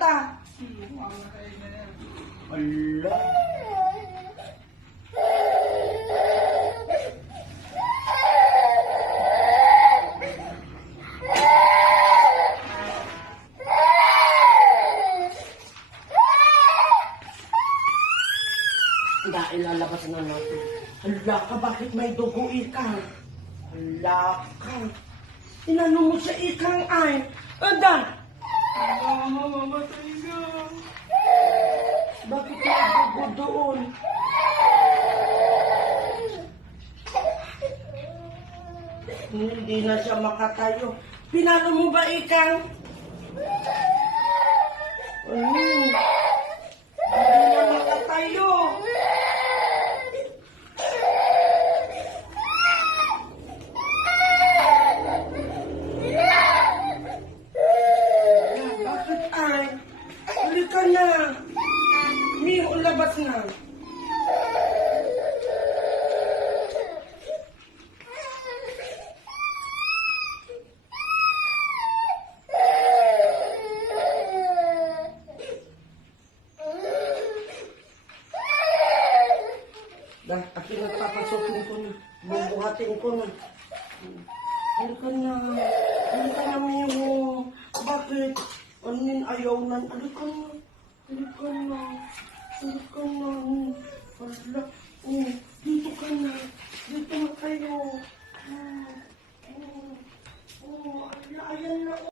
mata. Ala. Dahil lalabas na natin. Hala ka, bakit may dugo ikang? Hala ka. Inano mo sa ikang ay? Ada! Mamamatay ka. Bakit may dugo doon? Hindi na siya makatayo. Pinano mo ba ikang? Hindi na makatayo. Bakit ay? Halika na. Miho, labas na. Dah, akin nagpapasukin ko na. Bubuhatin ko na. Halika na. Halika na, Miho. Bakit? Anin ayaw na. Halika na. Halika na. Halika na. Hala. Dito ka na. Dito na kayo. Ayan na.